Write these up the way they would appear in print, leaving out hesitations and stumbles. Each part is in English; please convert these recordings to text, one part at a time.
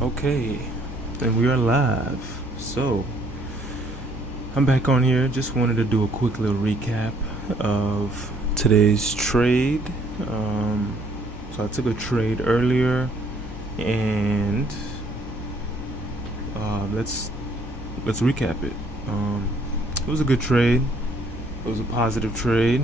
Okay, and we are live. So, I'm back on here. Just wanted to do a quick little recap of today's trade. So I took a trade earlier, and let's recap it. It was a good trade. It was a positive trade.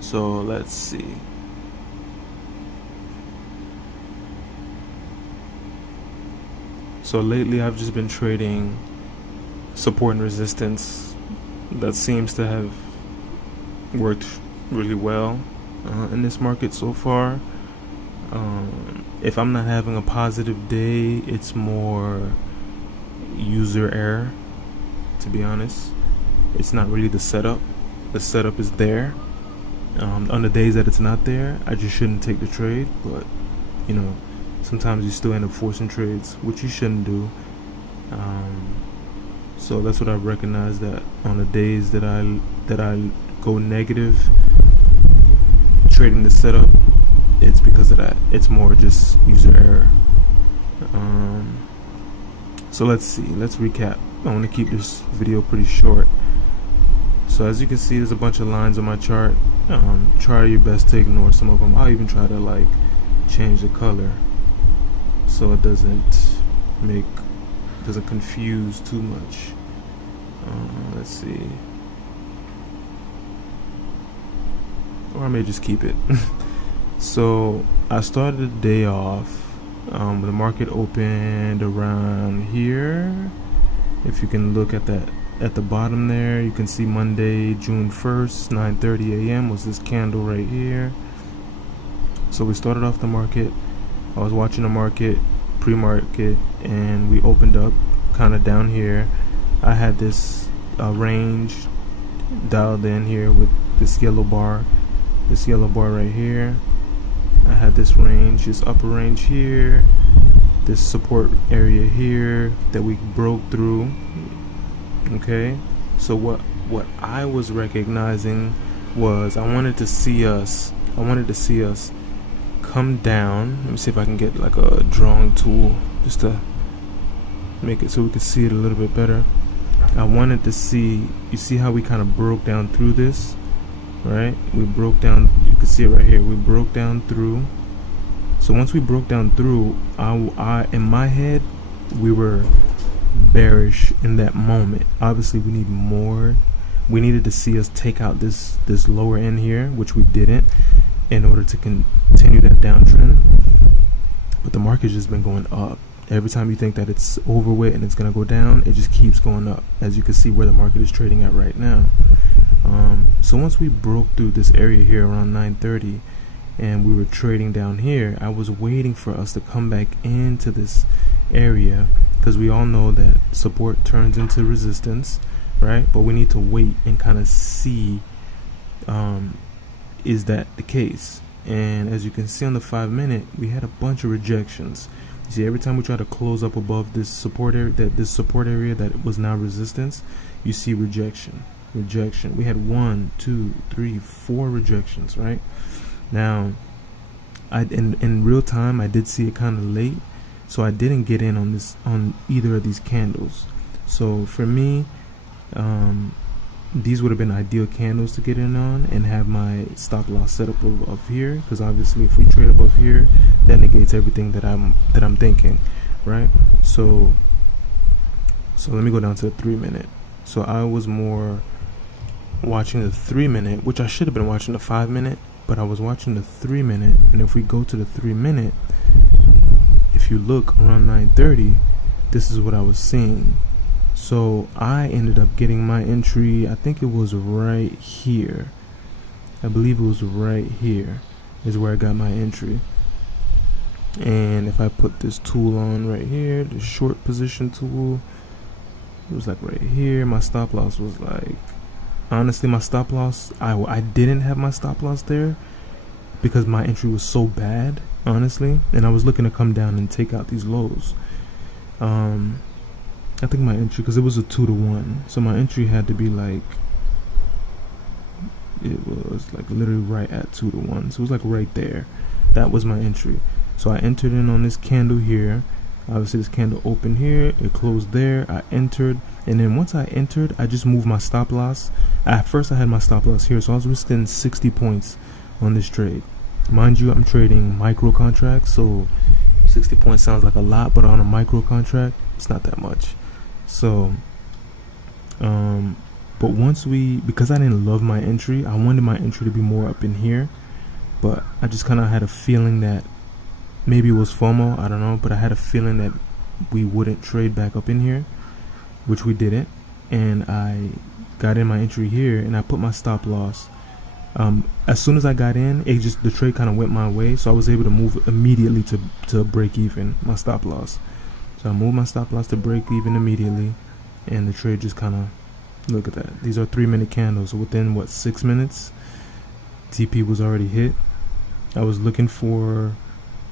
So let's see. So lately I've just been trading support and resistance. That seems to have worked really well in this market so far. If I'm not having a positive day, it's more user error, to be honest. It's not really the setup. The setup is there. On the days that it's not there, I just shouldn't take the trade, but sometimes you still end up forcing trades, which you shouldn't do. So that's what I've recognized, that on the days that I go negative trading the setup, it's because of that. It's more just user error. So let's see. Let's recap. I want to keep this video pretty short. So as you can see, there's a bunch of lines on my chart. Try your best to ignore some of them. I'll even try to change the color so it doesn't confuse too much. Let's see, or I may just keep it. So I started the day off. The market opened around here. If you can look at that at the bottom there, you can see Monday, June 1st, 9:30 a.m. was this candle right here. So we started off the market. I was watching the market, pre-market, and we opened up kind of down here. I had this range dialed in here with this yellow bar right here. I had this range, this upper range here, this support area here that we broke through. Okay, so what I was recognizing was I wanted to see us come down. Let me see if I can get like a drawing tool just to make it so we can see it a little bit better. I wanted to see, you see how we kind of broke down through this, right? We broke down, you can see it right here. We broke down through. So once we broke down through, I in my head, we were bearish in that moment. Obviously we need more. We needed to see us take out this lower end here, which we didn't, in order to continue that downtrend. But the market's just been going up. Every time you think that it's over with and it's gonna go down, it just keeps going up, as you can see where the market is trading at right now. So once we broke through this area here around 9:30 and we were trading down here, I was waiting for us to come back into this area, because we all know that support turns into resistance, right? But we need to wait and kind of see, is that the case? And as you can see on the 5-minute, we had a bunch of rejections. You see, every time we try to close up above this support area, that was now resistance, you see rejection. We had 1, 2, 3, 4 rejections, right? Now, in real time, I did see it kind of late, so I didn't get in on either of these candles. So for me, these would have been ideal candles to get in on and have my stop loss set up of here, because obviously if we trade above here, that negates everything that I'm thinking, right? So let me go down to the 3-minute. So I was more watching the 3-minute, which I should have been watching the 5-minute, but I was watching the 3-minute. And if we go to the 3-minute, if you look around 9:30, this is what I was seeing. So I ended up getting my entry, I think it was right here. I believe it was right here is where I got my entry. And if I put this tool on right here, the short position tool, it was like right here. My stop loss was like, honestly, my stop loss, I didn't have my stop loss there because my entry was so bad, honestly. And I was looking to come down and take out these lows. I think my entry, because it was a 2-to-1, so my entry had to be like, it was like literally right at 2-to-1, so it was like right there. That was my entry. So I entered in on this candle here. Obviously this candle opened here, it closed there, I entered, and then once I entered, I just moved my stop loss. At first I had my stop loss here, so I was risking 60 points on this trade. Mind you, I'm trading micro contracts, so 60 points sounds like a lot, but on a micro contract, it's not that much. So but because I didn't love my entry, I wanted my entry to be more up in here, but I just kind of had a feeling that maybe it was FOMO, I don't know, but I had a feeling that we wouldn't trade back up in here, which we didn't. And I got in my entry here and I put my stop loss. As soon as I got in, the trade kind of went my way, so I was able to move immediately to break even my stop loss. So I moved my stop loss to break even immediately, and the trade just kind of, look at that. These are 3-minute candles. So within 6 minutes, TP was already hit. I was looking for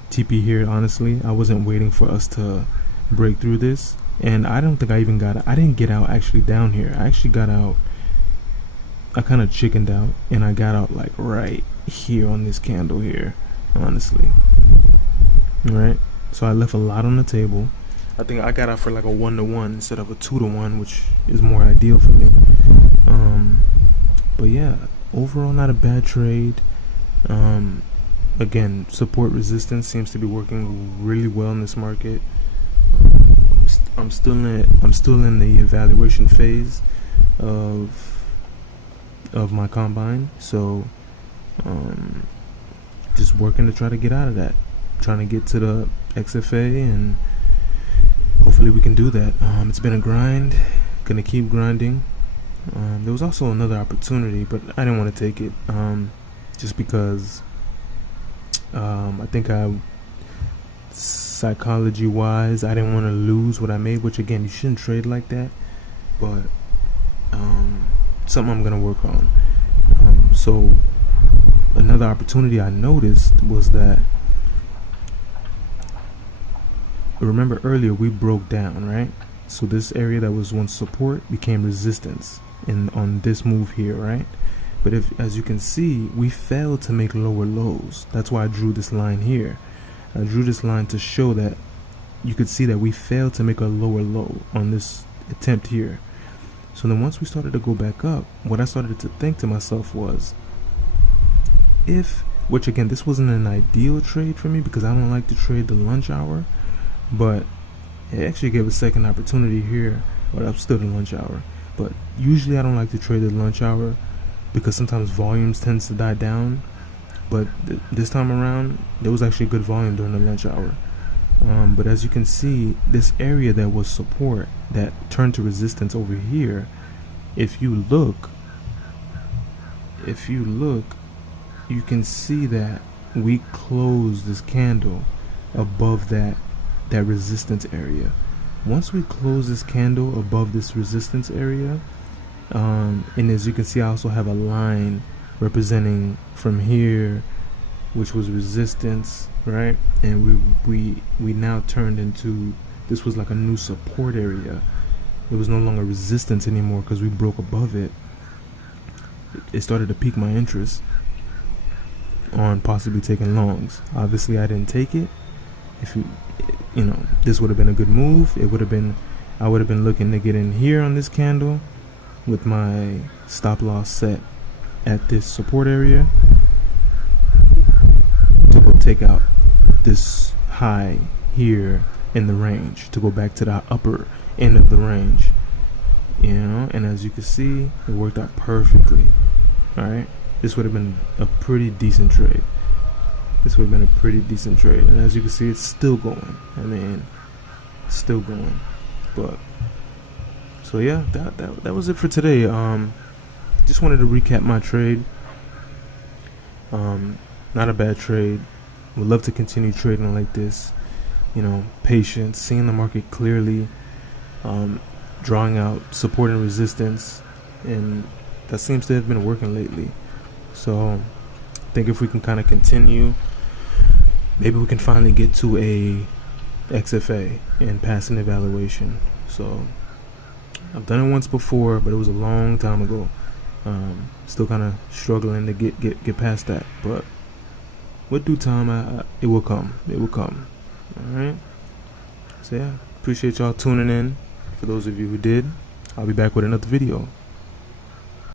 TP here, honestly. I wasn't waiting for us to break through this, and I don't think I even got it. I didn't get out actually down here. I actually got out, I kind of chickened out, and I got out like right here on this candle here, honestly. Right, so I left a lot on the table. I think I got out for like a 1-to-1 instead of a 2-to-1, which is more ideal for me. But yeah, overall not a bad trade. Again, support resistance seems to be working really well in this market. I'm still in the evaluation phase of my combine, so just working to try to get out of that, trying to get to the XFA, and hopefully we can do that. It's been a grind, gonna keep grinding. There was also another opportunity, but I didn't want to take it, just because I think psychology wise, I didn't want to lose what I made, which again, you shouldn't trade like that, but something I'm gonna work on. So another opportunity I noticed was that, remember earlier we broke down, right? So this area that was once support became resistance on this move here, right? But as you can see, we failed to make lower lows. That's why I drew this line here. I drew this line to show that you could see that we failed to make a lower low on this attempt here. So then once we started to go back up, what I started to think to myself was, which again, this wasn't an ideal trade for me because I don't like to trade the lunch hour, but it actually gave a second opportunity here. But I'm still in lunch hour, but usually I don't like to trade the lunch hour because sometimes volumes tends to die down, but this time around there was actually good volume during the lunch hour. But as you can see, this area that was support that turned to resistance over here, if you look, you can see that we closed this candle above that resistance area. Once we close this candle above this resistance area, and as you can see, I also have a line representing from here, which was resistance, right? And we now turned into, this was like a new support area. It was no longer resistance anymore because we broke above it. It started to pique my interest on possibly taking longs. Obviously I didn't take it. If this would have been a good move. I would have been looking to get in here on this candle with my stop loss set at this support area to go take out this high here in the range, to go back to the upper end of the range, and as you can see, it worked out perfectly. All right, this would have been a pretty decent trade. And as you can see, it's still going. Still going. But so yeah, that was it for today. Just wanted to recap my trade. Not a bad trade. Would love to continue trading like this. Patience, seeing the market clearly, drawing out support and resistance, and that seems to have been working lately. So I think if we can kind of continue, maybe we can finally get to a XFA and pass an evaluation. So I've done it once before, but it was a long time ago. Still kind of struggling to get past that, but with due time, it will come. It will come. All right. So yeah, appreciate y'all tuning in. For those of you who did, I'll be back with another video.